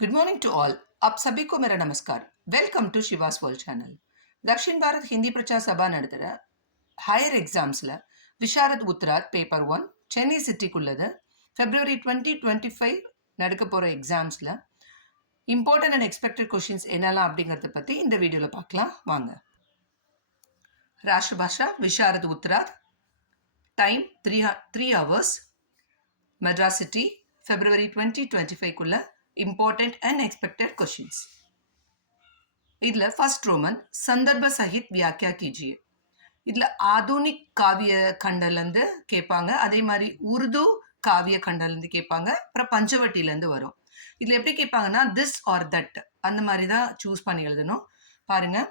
Good morning to all. आप सभी को मेरा नमस्कार। Welcome to Shivas world channel. Dakshin Bharat Hindi Prachar Sabha நடத்துற ஹையர் எக்ஸாம்ஸில் விஷாரத் உத்தராத் பேப்பர் 1 சென்னை சிட்டிக்குள்ளது ஃபெப்ரவரி 2025 நடக்க போகிற எக்ஸாம்ஸில் இம்பார்ட்டன்ட் அண்ட் எக்ஸ்பெக்டட் கொஷின்ஸ் என்னெல்லாம் அப்படிங்கிறத பற்றி இந்த வீடியோவில் பார்க்கலாம் வாங்க. Rashtrabhasha Visharad Uttarardh, time 3 hours, Madras city, February 2025குள்ள important and expected questions. इधर फर्स्ट रोमन संदर्भ सहित व्याख्या कीजिए. इधर आधुनिक काव्य खंडलंदु केपांगा, அதே மாதிரி உருது காவிய கண்டலந்து கேட்பாங்க. அப்புறம் பஞ்சவட்டிலேருந்து வரும். இதில் எப்படி கேட்பாங்கன்னா திஸ் ஆர் தட் அந்த மாதிரி தான் சூஸ் பண்ணி எழுதணும். பாருங்கள்,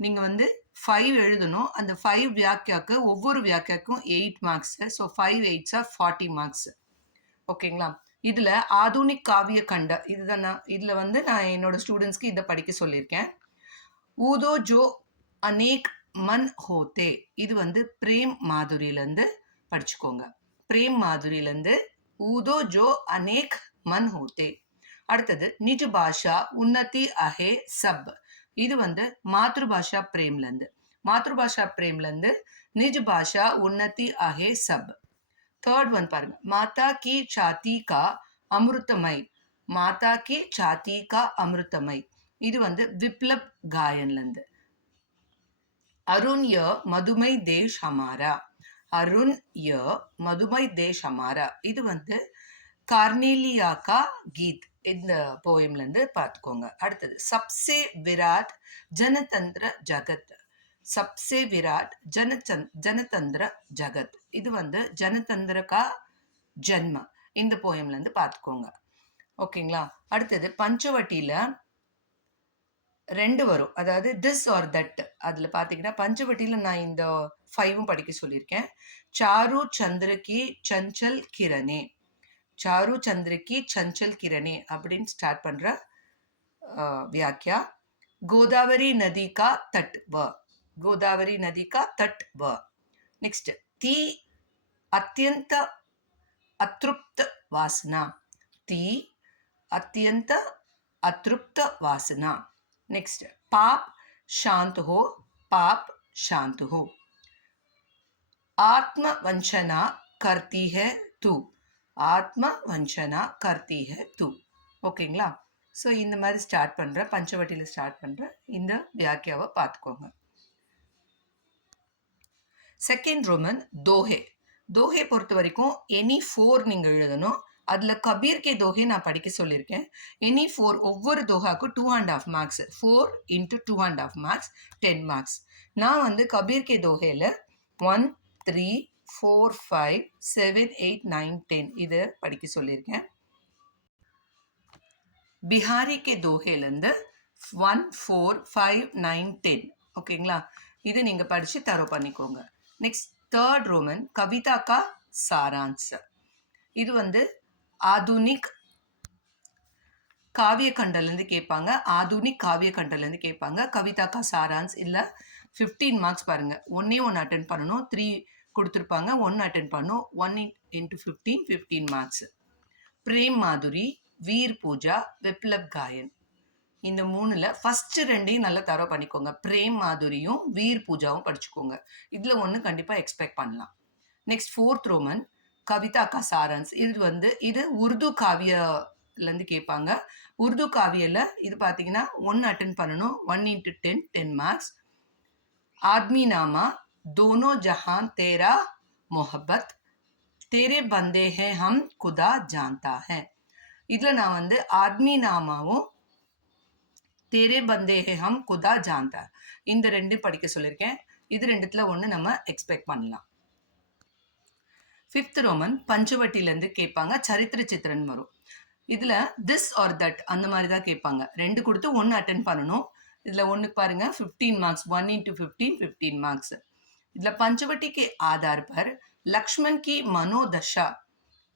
நீங்கள் வந்து 5 எழுதணும். அந்த 5 வியாக்கியாவுக்கு ஒவ்வொரு வியாக்கியாவுக்கும் 8 marks. So 5 8s are 40 marks. ஓகேங்களா? இதில் ஆதுனிக் காவிய கண்ட இதுதான் இதில் வந்து நான் என்னோட ஸ்டூடெண்ட்ஸ்க்கு இதை படிக்க சொல்லியிருக்கேன். ஊதோ ஜோ அநேக் மன் ஹோத்தே, இது வந்து பிரேம் மாதுரியிலேருந்து படிச்சுக்கோங்க. பிரேம் மாதுரியிலேருந்து ஊதோ ஜோ அநேக் மன் ஹோத்தே. அடுத்தது நிஜ் பாஷா உன்னதி அஹே சப், இது வந்து மாத்ருபாஷா பிரேம்லேருந்து. மாத்ருபாஷா பிரேம்லேருந்து நிஜ் பாஷா Unnati Aahe sub. Third one பாருங்க, माता की छाती का अमृतमय, माता की छाती का अमृतमय, இது வந்து விப்ளப் காயன்லேருந்து. अरुण य मधुमय देश हमारा, अरुण य मधुमय देश हमारा, இது வந்து கார்னேலியா கா கீத் இந்த போயம்லேருந்து பார்த்துக்கோங்க. அடுத்தது சப்சே விராட் ஜனதந்திர ஜகத், सबसे विराट जनतंत्र जगत, இது வந்து ஜனதந்திர கா ஜன்ம இந்த போயம்லேருந்து பார்த்துக்கோங்க. ஓகேங்களா? அடுத்தது பஞ்சவட்டியில் 2 வரும், அதாவது திஸ் ஆர் தட். அதில் பார்த்தீங்கன்னா பஞ்சவட்டியில் நான் இந்த 5 படிக்க சொல்லியிருக்கேன். சாரு சந்திரகி சஞ்சல் கிரணே, சாரு சந்திரகி சஞ்சல் கிரணே அப்படின்னு ஸ்டார்ட் பண்ணுற வியாக்கியா. கோதாவரி நதி கா தட் வ, गोदावरी नदी का तट व. नेक्स्ट ती अत्यंत अतृप्त वासना, ती अत्यंत अतृप्त वासना. नेक्स्ट पाप शांत हो, पाप शांत हो. आत्मवंचना करती है तू, आत्मवंचना करती है तू. ஓகேங்களா? ஸோ இந்த மாதிரி ஸ்டார்ட் பண்ணுற பஞ்சவட்டியில் ஸ்டார்ட் பண்ணுற இந்த வியாக்கியாவை பார்த்துக்கோங்க. Second Roman தோஹே. தோஹே பொறுத்த வரைக்கும் எனி 4 நீங்கள் எழுதணும். அதில் கபீர் கே தோஹே நான் படிக்க சொல்லியிருக்கேன். எனி 4 ஒவ்வொரு தோஹாக்கும் 2.5 மார்க்ஸ், 4 into 2.5 மார்க்ஸ் 10 மார்க்ஸ். நான் வந்து கபீர் கே தோஹேல 1 3 4 5 7 8 9 10 இது படிக்க சொல்லியிருக்கேன். பிஹாரி கே தோஹேலேருந்து 1 4 5 9 10. ஓகேங்களா? இது நீங்கள் படித்து தரவு பண்ணிக்கோங்க. நெக்ஸ்ட் தேர்ட் ரோமன் கவிதா கா சாரான்ஸ், இது வந்து ஆதுனிக் காவிய கண்டலேருந்து கேட்பாங்க. ஆதுனிக் காவிய கண்டலேருந்து கேட்பாங்க. கவிதா கா சாரான்ஸ் இல்லை 15 மார்க்ஸ். பாருங்கள், 1 அட்டென்ட் பண்ணணும். 3 கொடுத்துருப்பாங்க, 1 அட்டென்ட் பண்ணணும். 1 into 15 15 மார்க்ஸ். பிரேம் மாதுரி, வீர் பூஜா, விப்ளப் காயன், இந்த 3ல் ஃபஸ்ட்டு 2ஐயும் நல்லா தரவு பண்ணிக்கோங்க. பிரேம் மாதுரியும் வீர் பூஜாவும் படிச்சுக்கோங்க. இதில் ஒன்று கண்டிப்பாக எக்ஸ்பெக்ட் பண்ணலாம். நெக்ஸ்ட் ஃபோர்த் ரோமன் கவிதா கா சாரான்ஸ், இது வந்து இது உருது காவியலேருந்து கேட்பாங்க. உருது காவியில் இது பார்த்தீங்கன்னா 1 அட்டென்ட் பண்ணணும். 1 into 10 10 மார்க்ஸ். ஆத்மி நாமா दोनों जहां तेरा मोहब्बत, तेरे बंदे हैं हम खुदा जानता है. இதில் நான் வந்து ஆத்மி நாமாவும் தேரே பந்தே ஹே ஹம் குதா ஜான்தா இந்த 2 படிக்க சொல்லியிருக்கேன். இது 2த்துல ஒன்று நம்ம எக்ஸ்பெக்ட் பண்ணலாம். ஃபிஃப்த் ரோமன் பஞ்சவட்டிலேருந்து கேட்பாங்க. சரித்திர சித்திரன் வரும். இதில் திஸ் ஆர் தட் அந்த மாதிரி தான் கேட்பாங்க. 2 கொடுத்து 1 அட்டென்ட் பண்ணணும். இதில் 1 பாருங்கள் 15 மார்க்ஸ், 1 into 15 15 மார்க்ஸ். இதில் पंचवटी के आधार पर लक्ष्मण की मनोदशा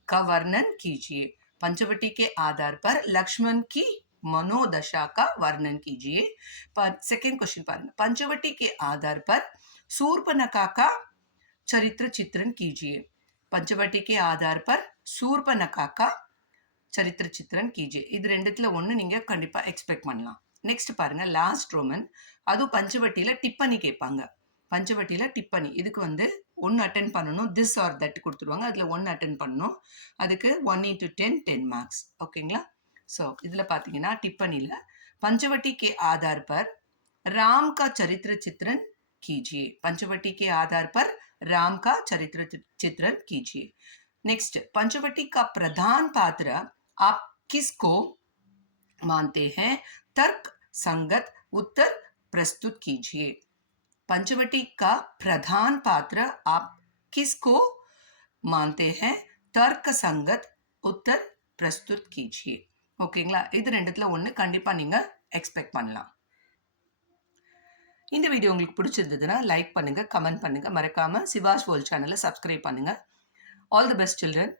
का वर्णन कीजिए, पंचवटी के आधार पर लक्ष्मण की मनोदशा का वर्णन कीजिए. सेकेंड क्वेश्चन पारेंगे, पंचवटी के आधार पर शूर्पणखा का चरित्र चित्रण कीजिए. पंचवटी के आधार पर शूर्पणखा का சரித்திர சித்திரன் कीजिए. இது ரெண்டுத்துல ஒன்று நீங்கள் கண்டிப்பாக எக்ஸ்பெக்ட் பண்ணலாம். நெக்ஸ்ட் பாருங்க, லாஸ்ட் ரோமன். அதுவும் பஞ்சவட்டியில் டிப்பனி கேட்பாங்க. பஞ்சவட்டியில் டிப்பனி இதுக்கு வந்து ஒன்று அட்டென்ட் பண்ணணும். திஸ் ஆர் தட் கொடுத்துருவாங்க. அதில் ஒன்று அட்டென்ட் பண்ணணும். அதுக்கு 1 into 10 10 மார்க்ஸ். ஓகேங்களா? ஸோ இதில் பார்த்தீங்கன்னா டிப்பனியில் पंचवटी के आधार पर राम का चरित्र चित्रण कीजिए. पंचवटी के आधार पर राम का चरित्र चित्रण कीजिए. नेक्स्ट, पंचवटी का प्रधान पात्र आप किसको मानते हैं? तर्क संगत उत्तर प्रस्तुत कीजिए. पंचवटी का प्रधान पात्र आप किसको मानते हैं? तर्क संगत उत्तर प्रस्तुत कीजिए. ஓகேங்களா? இது ரெண்டுத்துல ஒன்று கண்டிப்பாக நீங்கள் எக்ஸ்பெக்ட் பண்ணலாம். இந்த வீடியோ உங்களுக்கு பிடிச்சிருந்ததுன்னா லைக் பண்ணுங்கள், கமெண்ட் பண்ணுங்கள், மறக்காமல் சிவாஸ் வேர்ல்ட் சேனலை சப்ஸ்கிரைப் பண்ணுங்கள். All the best children.